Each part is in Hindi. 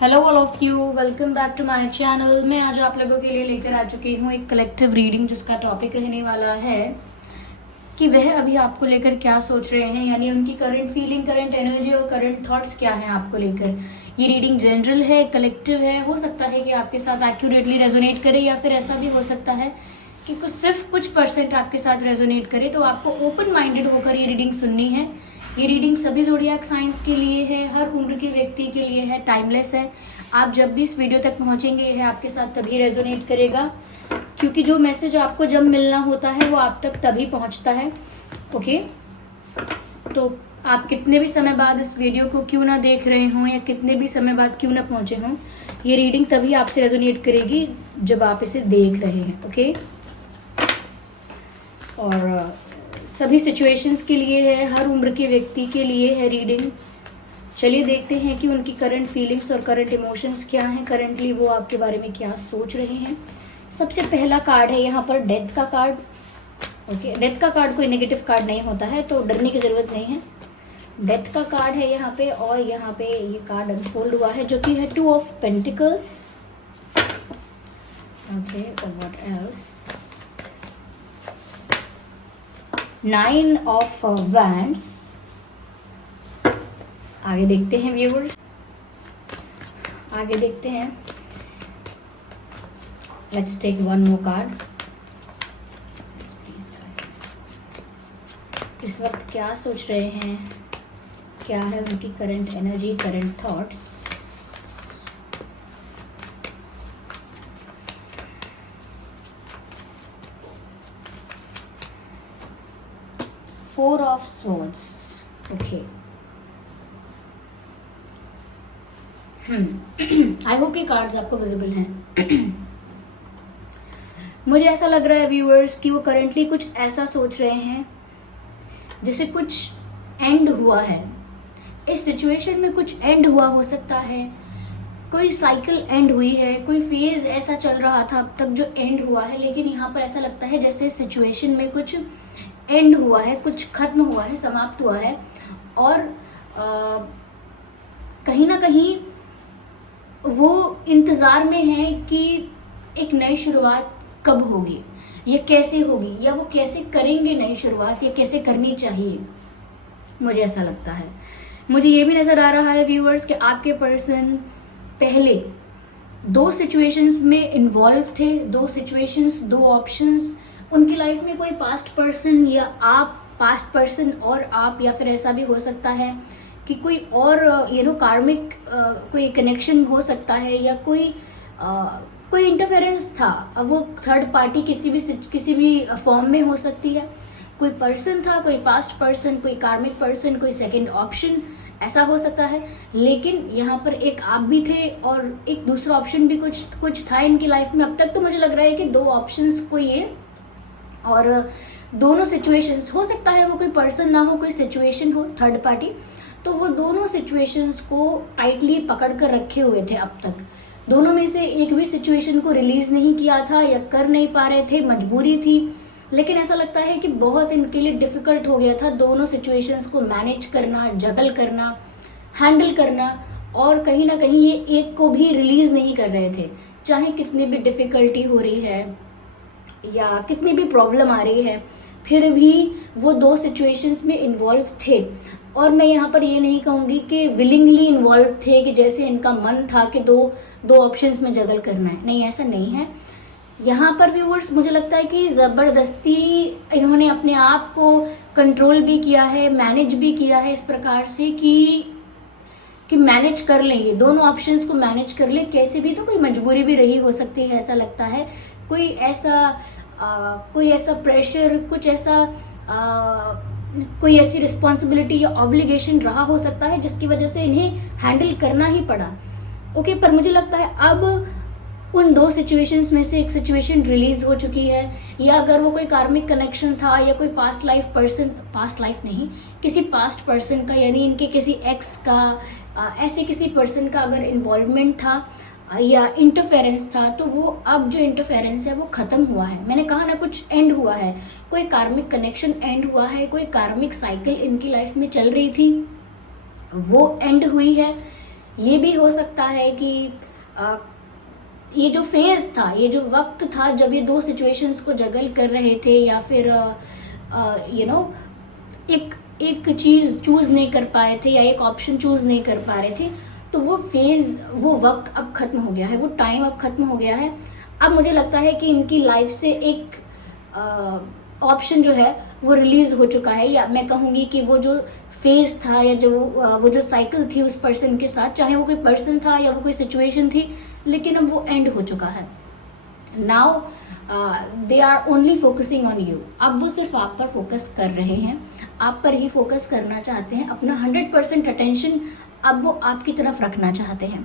Hello all of you, welcome back to my channel. मैं आज आप लोगों के लिए लेकर आ चुकी हूँ एक कलेक्टिव रीडिंग जिसका टॉपिक रहने वाला है कि वह अभी आपको लेकर क्या सोच रहे हैं, यानी उनकी करंट फीलिंग, करंट एनर्जी और करंट थॉट्स क्या हैं आपको लेकर। ये रीडिंग जनरल है, कलेक्टिव है। हो सकता है कि आपके साथ एक्यूरेटली रेजोनेट करे या फिर ऐसा भी हो सकता है कि सिर्फ कुछ परसेंट आपके साथ रेजोनेट करे। तो आपको ओपन माइंडेड होकर ये रीडिंग सुननी है। ये रीडिंग सभी ज़ोडिएक साइंस के लिए है, हर उम्र के व्यक्ति के लिए है, टाइमलेस है। आप जब भी इस वीडियो तक पहुंचेंगे यह आपके साथ तभी रेजोनेट करेगा, क्योंकि जो मैसेज आपको जब मिलना होता है वो आप तक तभी पहुंचता है। ओके, तो आप कितने भी समय बाद इस वीडियो को क्यों ना देख रहे हों या कितने भी समय बाद क्यों ना पहुंचे हों, ये रीडिंग तभी आपसे रेजोनेट करेगी जब आप इसे देख रहे हैं। ओके, और सभी सिचुएशंस के लिए है, हर उम्र के व्यक्ति के लिए है रीडिंग। चलिए देखते हैं कि उनकी करंट फीलिंग्स और करंट इमोशंस क्या हैं, करंटली वो आपके बारे में क्या सोच रहे हैं। सबसे पहला कार्ड है यहाँ पर डेथ का कार्ड। ओके, डेथ का कार्ड कोई नेगेटिव कार्ड नहीं होता है, तो डरने की ज़रूरत नहीं है। डेथ का कार्ड है यहाँ पे, और यहाँ पे ये कार्ड अनफोल्ड हुआ है जो कि है 2 of pentacles. Okay, what else, 9 of wands. आगे देखते हैं व्यूअर्स, आगे देखते हैं। Let's take one more card. इस वक्त क्या सोच रहे हैं, क्या है उनकी current energy, current thoughts. Four of swords. Okay, I hope ये कार्ड्स आपको विजिबल हैं। मुझे ऐसा लग रहा है व्यूअर्स कि वो करेंटली कुछ ऐसा सोच रहे हैं जैसे कुछ एंड हुआ है, इस सिचुएशन में कुछ एंड हुआ हो सकता है, कोई साइकिल एंड हुई है, कोई फेज ऐसा चल रहा था अब तक जो एंड हुआ है। लेकिन यहाँ पर ऐसा लगता है जैसे सिचुएशन में कुछ एंड हुआ है, कुछ खत्म हुआ है, समाप्त हुआ है, और कहीं ना कहीं वो इंतज़ार में है कि एक नई शुरुआत कब होगी या कैसे होगी, या वो कैसे करेंगे नई शुरुआत, या कैसे करनी चाहिए। मुझे ऐसा लगता है। मुझे ये भी नज़र आ रहा है व्यूअर्स कि आपके पर्सन पहले 2 सिचुएशंस में इन्वॉल्व थे, 2 सिचुएशंस, 2 ऑप्शंस। उनकी लाइफ में कोई पास्ट पर्सन या आप, पास्ट पर्सन और आप, या फिर ऐसा भी हो सकता है कि कोई और कार्मिक कोई कनेक्शन हो सकता है, या कोई इंटरफेरेंस था। अब वो थर्ड पार्टी किसी भी फॉर्म में हो सकती है। कोई पर्सन था, कोई पास्ट पर्सन, कोई कार्मिक पर्सन, कोई सेकंड ऑप्शन, ऐसा हो सकता है। लेकिन यहाँ पर एक आप भी थे और एक दूसरा ऑप्शन भी कुछ था इनकी लाइफ में। अब तक तो मुझे लग रहा है कि 2 ऑप्शंस को ये, और दोनों सिचुएशंस, हो सकता है वो कोई पर्सन ना हो, कोई सिचुएशन हो, थर्ड पार्टी, तो वो दोनों सिचुएशंस को टाइटली पकड़ कर रखे हुए थे अब तक। दोनों में से एक भी सिचुएशन को रिलीज नहीं किया था या कर नहीं पा रहे थे, मजबूरी थी। लेकिन ऐसा लगता है कि बहुत इनके लिए डिफिकल्ट हो गया था दोनों सिचुएशंस को मैनेज करना, जगल करना, हैंडल करना, और कहीं ना कहीं ये एक को भी रिलीज नहीं कर रहे थे। चाहे कितनी भी डिफिकल्टी हो रही है या कितनी भी प्रॉब्लम आ रही है, फिर भी वो 2 सिचुएशंस में इन्वॉल्व थे। और मैं यहाँ पर ये नहीं कहूँगी कि विलिंगली इन्वॉल्व थे, कि जैसे इनका मन था कि दो ऑप्शंस में जगल करना है। नहीं, ऐसा नहीं है। यहाँ पर व्यूअर्स मुझे लगता है कि ज़बरदस्ती इन्होंने अपने आप को कंट्रोल भी किया है, मैनेज भी किया है इस प्रकार से कि मैनेज कर लें, ये दोनों ऑप्शंस को मैनेज कर लें कैसे भी। तो कोई मजबूरी भी रही हो सकती है, ऐसा लगता है। कोई ऐसा प्रेशर, कोई ऐसी रिस्पॉन्सिबिलिटी या ऑब्लिगेशन रहा हो सकता है जिसकी वजह से इन्हें हैंडल करना ही पड़ा। ओके, पर मुझे लगता है अब उन 2 सिचुएशंस में से एक सिचुएशन रिलीज हो चुकी है, या अगर वो कोई कार्मिक कनेक्शन था या कोई पास्ट लाइफ नहीं, किसी पास्ट पर्सन का, यानी इनके किसी एक्स का, ऐसे किसी पर्सन का अगर इन्वॉल्वमेंट था या इंटरफेरेंस था, तो वो अब जो इंटरफेरेंस है वो ख़त्म हुआ है। मैंने कहा ना, कुछ एंड हुआ है, कोई कार्मिक कनेक्शन एंड हुआ है, कोई कार्मिक साइकिल इनकी लाइफ में चल रही थी वो एंड हुई है, ये भी हो सकता है कि ये जो फेज था, ये जो वक्त था जब ये दो सिचुएशंस को जगल कर रहे थे, या फिर एक एक चीज़ चूज़ नहीं कर पा रहे थे, या एक ऑप्शन चूज़ नहीं कर पा रहे थे, तो वो फेज़, वो वक्त अब ख़त्म हो गया है, वो टाइम अब ख़त्म हो गया है। अब मुझे लगता है कि इनकी लाइफ से एक ऑप्शन जो है वो रिलीज़ हो चुका है, या मैं कहूँगी कि वो जो फेज़ था, या जो वो जो साइकिल थी उस पर्सन के साथ, चाहे वो कोई पर्सन था या वो कोई सिचुएशन थी, लेकिन अब वो एंड हो चुका है। Now they are only focusing on you. अब वो सिर्फ आप पर फोकस कर रहे हैं, आप पर ही फोकस करना चाहते हैं, अपना 100% अटेंशन अब वो आपकी तरफ रखना चाहते हैं।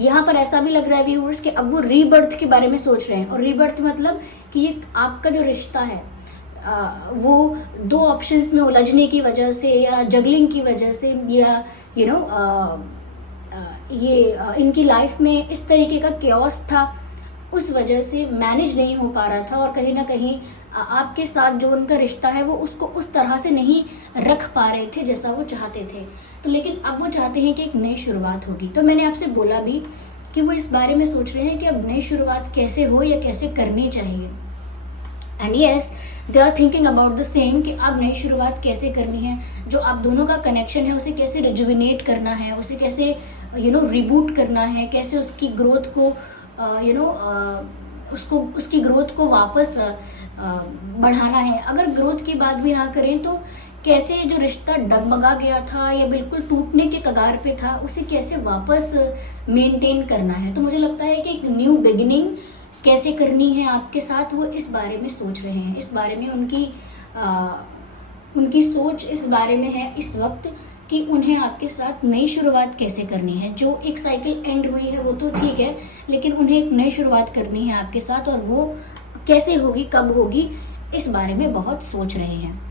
यहाँ पर ऐसा भी लग रहा है व्यूअर्स कि अब वो रीबर्थ के बारे में सोच रहे हैं, और रीबर्थ मतलब कि ये आपका जो रिश्ता है वो दो ऑप्शंस में उलझने की वजह से, या जगलिंग की वजह से, या इनकी लाइफ में इस तरीके का केओस था, उस वजह से मैनेज नहीं हो पा रहा था, और कहीं ना कहीं आपके साथ जो उनका रिश्ता है वो उसको उस तरह से नहीं रख पा रहे थे जैसा वो चाहते थे। तो लेकिन अब वो चाहते हैं कि एक नई शुरुआत होगी। तो मैंने आपसे बोला भी कि वो इस बारे में सोच रहे हैं कि अब नई शुरुआत कैसे हो या कैसे करनी चाहिए। And yes, they are thinking about the same कि अब नई शुरुआत कैसे करनी है, जो आप दोनों का कनेक्शन है उसे कैसे रिजुविनेट करना है, उसे कैसे रिबूट करना है, कैसे उसकी ग्रोथ को उसकी ग्रोथ को वापस बढ़ाना है। अगर ग्रोथ की बात भी ना करें तो कैसे जो रिश्ता डगमगा गया था या बिल्कुल टूटने के कगार पे था, उसे कैसे वापस मेंटेन करना है। तो मुझे लगता है कि एक न्यू बिगिनिंग कैसे करनी है आपके साथ, वो इस बारे में सोच रहे हैं। इस बारे में उनकी सोच इस बारे में है इस वक्त कि उन्हें आपके साथ नई शुरुआत कैसे करनी है। जो एक साइकिल एंड हुई है वो तो ठीक है, लेकिन उन्हें एक नई शुरुआत करनी है आपके साथ, और वो कैसे होगी, कब होगी, इस बारे में बहुत सोच रहे हैं।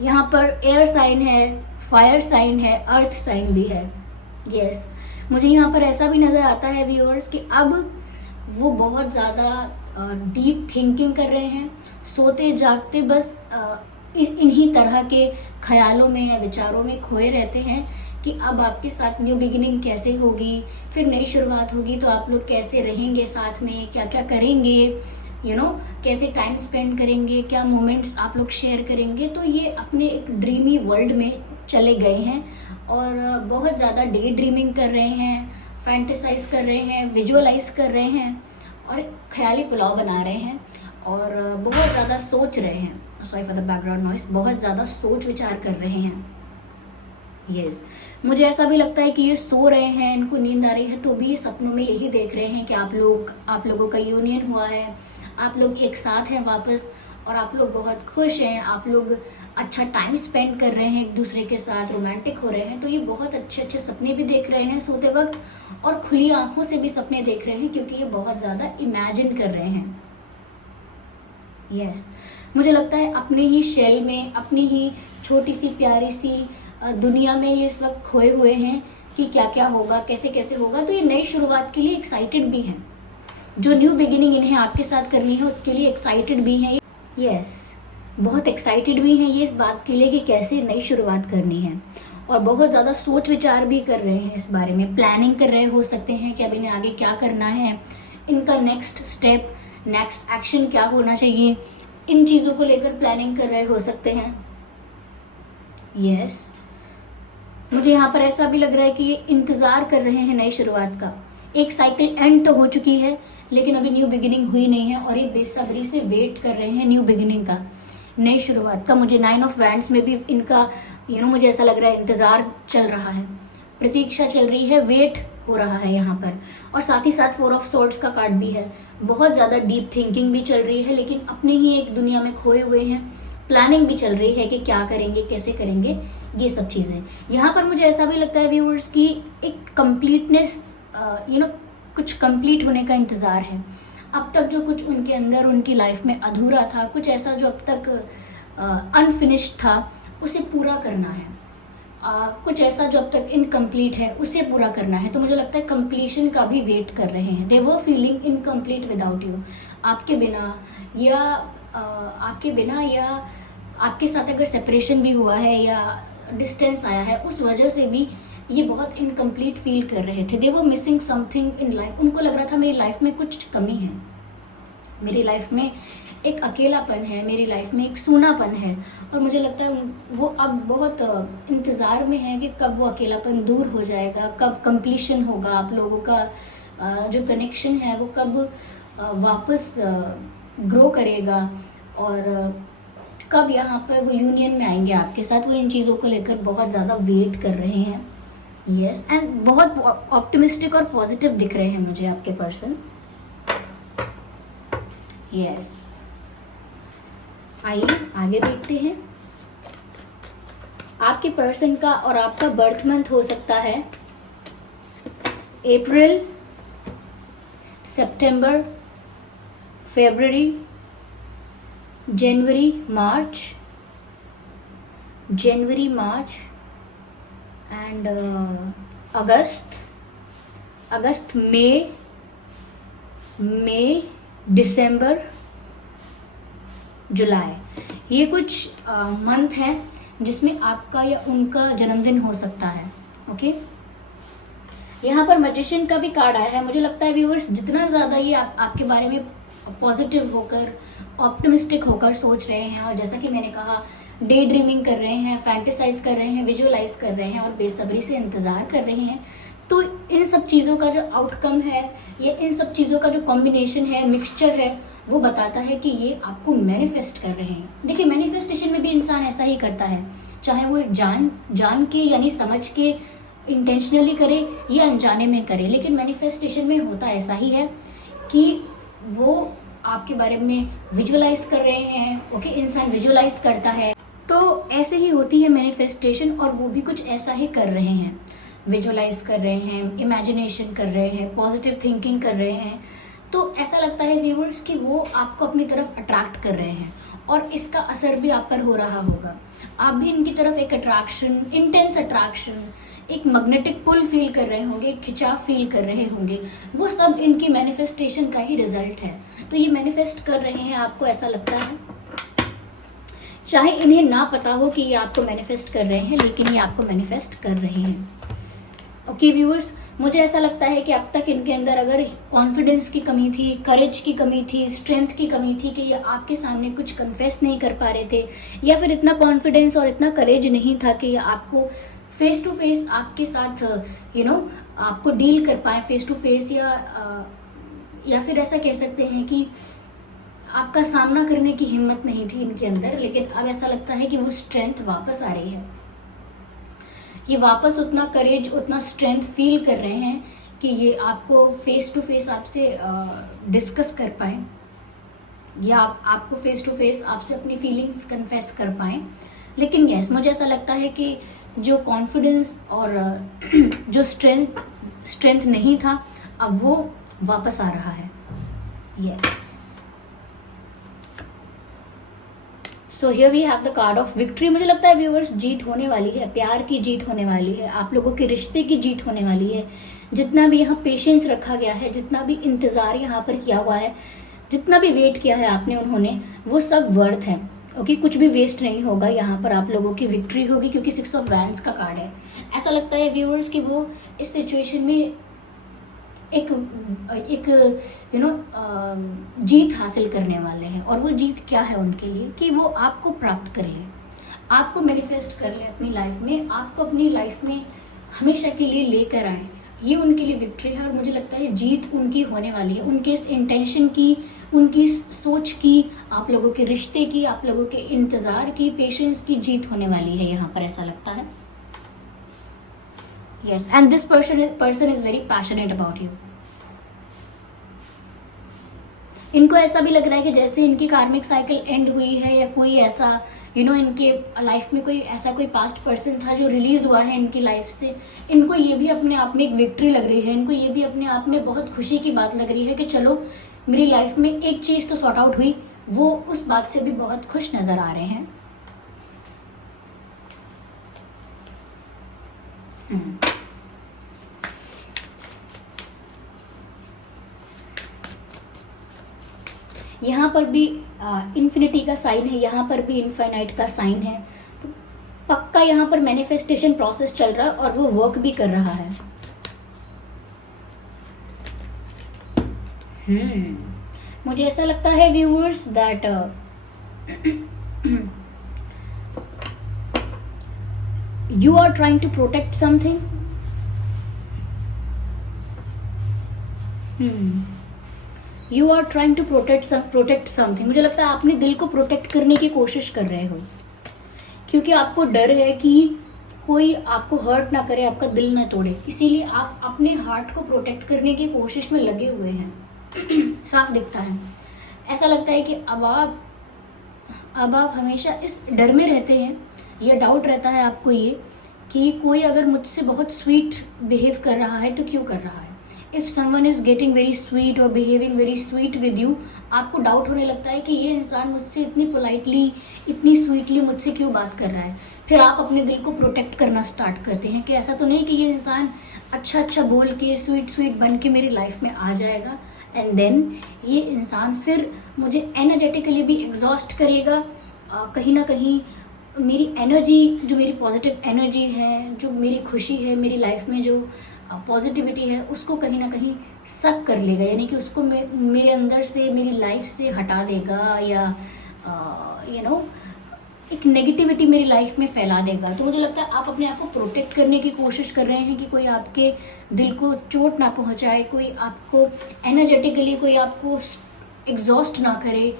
यहाँ पर एयर साइन है, फायर साइन है, अर्थ साइन भी है। यस, मुझे यहाँ पर ऐसा भी नज़र आता है व्यूअर्स कि अब वो बहुत ज़्यादा डीप थिंकिंग कर रहे हैं, सोते जागते बस इन्हीं तरह के ख्यालों में या विचारों में खोए रहते हैं कि अब आपके साथ न्यू बिगिनिंग कैसे होगी, फिर नई शुरुआत होगी तो आप लोग कैसे रहेंगे साथ में, क्या क्या करेंगे, कैसे टाइम स्पेंड करेंगे, क्या मोमेंट्स आप लोग शेयर करेंगे। तो ये अपने एक ड्रीमी वर्ल्ड में चले गए हैं और बहुत ज़्यादा डे ड्रीमिंग कर रहे हैं, फैंटेसाइज कर रहे हैं, विजुअलाइज कर रहे हैं, और ख्याली पुलाव बना रहे हैं, और बहुत ज़्यादा सोच रहे हैं। Sorry for the background noise. बहुत ज़्यादा सोच विचार कर रहे हैं। यस, मुझे ऐसा भी लगता है कि ये सो रहे हैं, इनको नींद आ रही है, तो भी सपनों में यही देख रहे हैं कि आप लोगों का यूनियन हुआ है, आप लोग एक साथ हैं वापस, और आप लोग बहुत खुश हैं, आप लोग अच्छा टाइम स्पेंड कर रहे हैं एक दूसरे के साथ, रोमांटिक हो रहे हैं। तो ये बहुत अच्छे अच्छे सपने भी देख रहे हैं सोते वक्त, और खुली आंखों से भी सपने देख रहे हैं, क्योंकि ये बहुत ज़्यादा इमेजिन कर रहे हैं। यस, मुझे लगता है अपने ही शेल में, अपनी ही छोटी सी प्यारी सी दुनिया में ये इस वक्त खोए हुए हैं कि क्या क्या होगा, कैसे कैसे होगा। तो ये नई शुरुआत के लिए एक्साइटेड भी हैं, जो न्यू बिगिनिंग इन्हें आपके साथ करनी है उसके लिए एक्साइटेड भी हैं। यस, बहुत एक्साइटेड भी हैं ये इस बात के लिए कि कैसे नई शुरुआत करनी है, और बहुत ज़्यादा सोच विचार भी कर रहे हैं इस बारे में, प्लानिंग कर रहे हो सकते हैं कि अब इन्हें आगे क्या करना है, इनका नेक्स्ट स्टेप, नेक्स्ट एक्शन क्या होना चाहिए, इन चीज़ों को लेकर प्लानिंग कर रहे हो सकते हैं। यस, मुझे यहाँ पर ऐसा भी लग रहा है कि ये इंतज़ार कर रहे हैं नई शुरुआत का। एक साइकिल एंड तो हो चुकी है, लेकिन अभी न्यू बिगिनिंग हुई नहीं है, और ये बेसब्री से वेट कर रहे हैं न्यू बिगिनिंग का, नई शुरुआत का। मुझे 9 ऑफ वैंड्स में भी इनका मुझे ऐसा लग रहा है इंतज़ार चल रहा है, प्रतीक्षा चल रही है, वेट हो रहा है यहाँ पर। और साथ ही साथ 4 ऑफ स्वॉर्ड्स का कार्ड भी है, बहुत ज़्यादा डीप थिंकिंग भी चल रही है, लेकिन अपने ही एक दुनिया में खोए हुए हैं, प्लानिंग भी चल रही है कि क्या करेंगे, कैसे करेंगे, ये सब चीज़ें। यहाँ पर मुझे ऐसा भी लगता है व्यूअर्स की एक कंप्लीटनेस, कुछ कंप्लीट होने का इंतज़ार है। अब तक जो कुछ उनके अंदर, उनकी लाइफ में अधूरा था, कुछ ऐसा जो अब तक अनफिनिश्ड था, उसे पूरा करना है। कुछ ऐसा जो अब तक इनकम्प्लीट है, उसे पूरा करना है। तो मुझे लगता है कंप्लीशन का भी वेट कर रहे हैं। They were feeling incomplete without you, आपके बिना, या आपके साथ अगर सेपरेशन भी हुआ है या डिस्टेंस आया है, उस वजह से भी ये बहुत इनकम्प्लीट फील कर रहे थे। They were missing something in life. उनको लग रहा था मेरी लाइफ में कुछ कमी है, मेरी लाइफ में एक अकेलापन है, मेरी लाइफ में एक सूनापन है। और मुझे लगता है वो अब बहुत इंतज़ार में है कि कब वो अकेलापन दूर हो जाएगा, कब कंप्लीशन होगा, आप लोगों का जो कनेक्शन है वो कब वापस ग्रो करेगा, और कब यहाँ पर वो यूनियन में आएंगे आपके साथ। वो इन चीज़ों को लेकर बहुत ज़्यादा वेट कर रहे हैं। यस, एंड बहुत ऑप्टिमिस्टिक और पॉजिटिव दिख रहे हैं मुझे आपके पर्सन। यस, आइए आगे देखते हैं। आपके पर्सन का और आपका बर्थ मंथ हो सकता है अप्रैल, सितंबर, फरवरी, जनवरी, मार्च एंड अगस्त, मई, दिसंबर, जुलाई। ये कुछ मंथ हैं जिसमें आपका या उनका जन्मदिन हो सकता है। ओके, यहाँ पर मैजिशियन का भी कार्ड आया है। मुझे लगता है व्यूअर्स, जितना ज़्यादा ये आपके बारे में पॉजिटिव होकर, ऑप्टिमिस्टिक होकर सोच रहे हैं, और जैसा कि मैंने कहा, डे ड्रीमिंग कर रहे हैं, फैंटेसाइज कर रहे हैं, विजुअलाइज कर रहे हैं और बेसब्री से इंतज़ार कर रहे हैं, तो इन सब चीज़ों का जो आउटकम है या इन सब चीज़ों का जो कॉम्बिनेशन है, मिक्सचर है, वो बताता है कि ये आपको मैनिफेस्ट कर रहे हैं। देखिए, मैनिफेस्टेशन में भी इंसान ऐसा ही करता है, चाहे वो जान के यानी समझ के इंटेंशनली करे या अनजाने में करे, लेकिन मैनिफेस्टेशन में होता ऐसा ही है कि वो आपके बारे में विजुअलाइज कर रहे हैं। ओके, इंसान विजुअलाइज करता है, तो ऐसे ही होती है मैनिफेस्टेशन, और वो भी कुछ ऐसा ही कर रहे हैं, विजुअलाइज कर रहे हैं, इमेजिनेशन कर रहे हैं, पॉजिटिव थिंकिंग कर रहे हैं। तो ऐसा लगता है व्यूअर्स कि वो आपको अपनी तरफ अट्रैक्ट कर रहे हैं, और इसका असर भी आप पर हो रहा होगा। आप भी इनकी तरफ एक अट्रैक्शन, इंटेंस अट्रैक्शन, एक मैग्नेटिक पुल फील कर रहे होंगे, खिंचाव फील कर रहे होंगे। वो सब इनकी मैनिफेस्टेशन का ही रिजल्ट है। तो ये मैनिफेस्ट कर रहे हैं, आपको ऐसा लगता है, चाहे इन्हें ना पता हो कि ये आपको मैनिफेस्ट कर रहे हैं, लेकिन ये आपको मैनिफेस्ट कर रहे हैं। ओके व्यूअर्स, मुझे ऐसा लगता है कि अब तक इनके अंदर अगर कॉन्फिडेंस की कमी थी, करेज की कमी थी, स्ट्रेंथ की कमी थी कि ये आपके सामने कुछ कन्फेस नहीं कर पा रहे थे, या फिर इतना कॉन्फिडेंस और इतना करेज नहीं था कि ये आपको फेस टू फेस आपके साथ आपको डील कर पाए फेस टू फेस, या फिर ऐसा कह सकते हैं कि आपका सामना करने की हिम्मत नहीं थी इनके अंदर। लेकिन अब ऐसा लगता है कि वो स्ट्रेंथ वापस आ रही है, ये वापस उतना करेज, उतना स्ट्रेंथ फील कर रहे हैं कि ये आपको फेस टू फेस आपसे डिस्कस कर पाएँ, या आपको फेस टू फेस आपसे अपनी फीलिंग्स कन्फेस कर पाएँ। लेकिन यस, मुझे ऐसा लगता है कि जो कॉन्फिडेंस और जो स्ट्रेंथ नहीं था, अब वो वापस आ रहा है। Yes, so here we have the card of victory. मुझे लगता है व्यूअर्स, जीत होने वाली है, प्यार की जीत होने वाली है, आप लोगों के रिश्ते की जीत होने वाली है। जितना भी यहाँ पेशेंस रखा गया है, जितना भी इंतज़ार यहाँ पर किया हुआ है, जितना भी वेट किया है आपने उन्होंने, वो सब वर्थ है। ओके, कुछ भी वेस्ट नहीं होगा, यहाँ पर आप लोगों की विक्ट्री होगी, क्योंकि 6 ऑफ वैंड्स का कार्ड है। ऐसा लगता है व्यूअर्स कि वो इस सिचुएशन में एक जीत हासिल करने वाले हैं। और वो जीत क्या है उनके लिए, कि वो आपको प्राप्त कर ले, आपको मैनिफेस्ट कर ले अपनी लाइफ में, आपको अपनी लाइफ में हमेशा के लिए लेकर आए। ये उनके लिए विक्ट्री है, और मुझे लगता है जीत उनकी होने वाली है, उनके इस इंटेंशन की, उनकी इस सोच की, आप लोगों के रिश्ते की, आप लोगों के इंतज़ार की, पेशेंस की जीत होने वाली है यहाँ पर, ऐसा लगता है। Yes, and this person is very passionate about you. इनको ऐसा भी लग रहा है कि जैसे इनकी कार्मिक साइकिल एंड हुई है, या कोई ऐसा इनके लाइफ में कोई ऐसा कोई पास्ट पर्सन था जो रिलीज हुआ है इनकी लाइफ से, इनको ये भी अपने आप में एक विक्ट्री लग रही है। इनको ये भी अपने आप में बहुत खुशी की बात लग रही है कि चलो मेरी लाइफ में एक चीज़ तो सॉर्ट आउट हुई। वो उस बात से भी बहुत खुश नज़र आ रहे हैं। यहाँ पर भी इन्फिनिटी का साइन है, यहाँ पर भी इनफाइनाइट का साइन है। तो पक्का आपका यहाँ पर मैनिफेस्टेशन प्रोसेस चल रहा है और वो वर्क भी कर रहा है। मुझे ऐसा लगता है viewers that you are trying to protect something. You are trying to protect something. मुझे लगता है आप अपने दिल को प्रोटेक्ट करने की कोशिश कर रहे हो, क्योंकि आपको डर है कि कोई आपको हर्ट ना करे, आपका दिल ना तोड़े, इसीलिए आप अपने हार्ट को प्रोटेक्ट करने की कोशिश में लगे हुए हैं। साफ दिखता है। ऐसा लगता है कि अब आप हमेशा इस डर में रहते हैं, ये डाउट रहता है आपको ये कि कोई अगर मुझसे बहुत स्वीट बिहेव कर रहा है तो क्यों कर रहा है। If someone is getting very sweet और behaving very sweet with you, आपको डाउट होने लगता है कि ये इंसान मुझसे इतनी पोलाइटली, इतनी स्वीटली मुझसे क्यों बात कर रहा है। फिर आप अपने दिल को प्रोटेक्ट करना स्टार्ट करते हैं कि ऐसा तो नहीं कि ये इंसान अच्छा बोल के स्वीट बन के मेरी लाइफ में आ जाएगा एंड देन ये इंसान फिर मुझे एनर्जेटिकली भी एग्जॉस्ट करेगा। कहीं ना कहीं मेरी एनर्जी, जो मेरी पॉजिटिव एनर्जी है, जो मेरी खुशी है, मेरी लाइफ में जो पॉजिटिविटी है, उसको कहीं ना कहीं सक कर लेगा, यानी कि उसको मेरे अंदर से, मेरी लाइफ से हटा देगा, या एक नेगेटिविटी मेरी लाइफ में फैला देगा। तो मुझे लगता है आप अपने आप को प्रोटेक्ट करने की कोशिश कर रहे हैं कि कोई आपके दिल को चोट ना पहुंचाए, कोई आपको एनर्जेटिकली कोई आपको एग्जॉस्ट ना करे,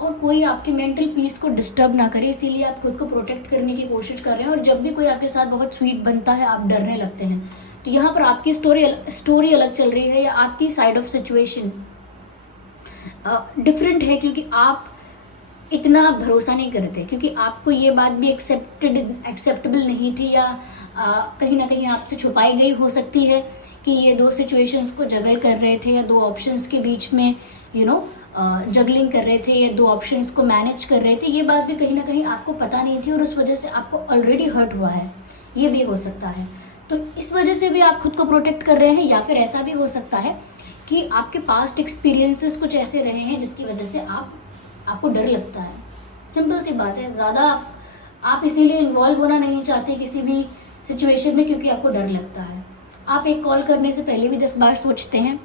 और कोई आपके मेंटल पीस को डिस्टर्ब ना करे, इसीलिए आप खुद को प्रोटेक्ट करने की कोशिश कर रहे हैं। और जब भी कोई आपके साथ बहुत स्वीट बनता है, आप डरने लगते हैं। तो यहाँ पर आपकी स्टोरी अलग चल रही है, या आपकी साइड ऑफ सिचुएशन डिफरेंट है, क्योंकि आप इतना भरोसा नहीं करते, क्योंकि आपको ये बात भी एक्सेप्टेबल नहीं थी, या कहीं ना कहीं आपसे छुपाई गई हो सकती है कि ये दो सिचुएशंस को जगल कर रहे थे, या दो ऑप्शंस के बीच में जगलिंग कर रहे थे, या दो ऑप्शंस को मैनेज कर रहे थे। ये बात भी कहीं ना कहीं आपको पता नहीं थी और उस वजह से आपको ऑलरेडी हर्ट हुआ है, ये भी हो सकता है। तो इस वजह से भी आप खुद को प्रोटेक्ट कर रहे हैं, या फिर ऐसा भी हो सकता है कि आपके पास्ट एक्सपीरियंसेस कुछ ऐसे रहे हैं जिसकी वजह से आपको डर लगता है। सिंपल सी बात है, ज़्यादा आप इसीलिए इन्वॉल्व होना नहीं चाहते किसी भी सिचुएशन में, क्योंकि आपको डर लगता है। आप एक कॉल करने से पहले भी 10 बार सोचते हैं,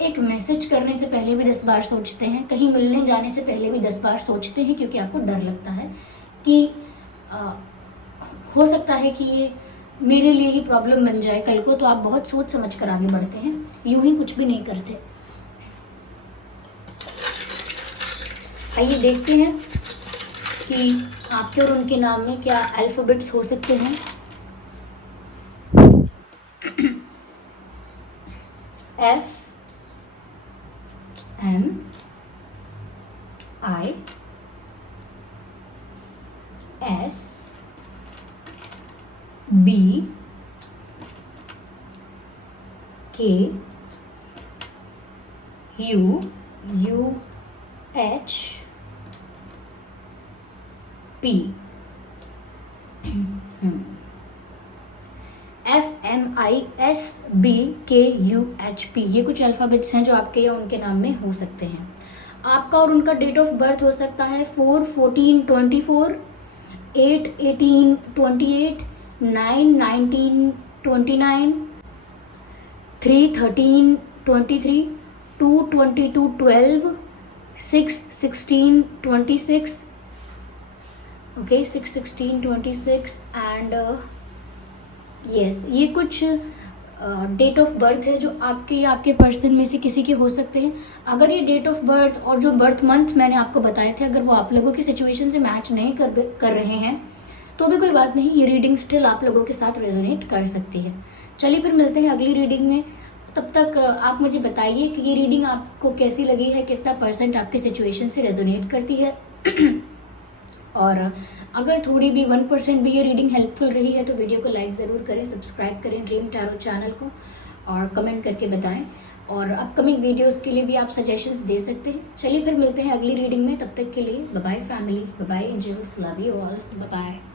एक मैसेज करने से पहले भी 10 बार सोचते हैं, कहीं मिलने जाने से पहले भी 10 बार सोचते हैं, क्योंकि आपको डर लगता है कि हो सकता है कि ये मेरे लिए ही प्रॉब्लम बन जाए कल को। तो आप बहुत सोच समझ कर आगे बढ़ते हैं, यूं ही कुछ भी नहीं करते। आइए देखते हैं कि आपके और उनके नाम में क्या अल्फाबेट्स हो सकते हैं। F M I S B K U H P FMISBKUHP, ये कुछ अल्फ़ाबेट्स हैं जो आपके या उनके नाम में हो सकते हैं। आपका और उनका डेट ऑफ बर्थ हो सकता है 4/14/24, 8/18/28, 9/19/29, 3/13/23, 2/22/12, 6/16/26, ओके 6/16/26 एंड यस, ये कुछ डेट ऑफ बर्थ है जो आपके या आपके पर्सन में से किसी के हो सकते हैं। अगर ये डेट ऑफ बर्थ और जो बर्थ मंथ मैंने आपको बताए थे, अगर वो आप लोगों की सिचुएशन से मैच नहीं कर रहे हैं तो भी कोई बात नहीं, ये रीडिंग स्टिल आप लोगों के साथ रेजोनेट कर सकती है। चलिए फिर मिलते हैं अगली रीडिंग में। तब तक आप मुझे बताइए कि ये रीडिंग आपको कैसी लगी है, कितना % आपकी सिचुएशन से रेजोनेट करती है। और अगर थोड़ी भी 1% भी ये रीडिंग हेल्पफुल रही है तो वीडियो को लाइक ज़रूर करें, सब्सक्राइब करें ड्रीम टैरो चैनल को, और कमेंट करके बताएं। और अपकमिंग वीडियोस के लिए भी आप सजेशंस दे सकते हैं। चलिए फिर मिलते हैं अगली रीडिंग में, तब तक के लिए bye bye family, bye bye angels, love you all, bye bye.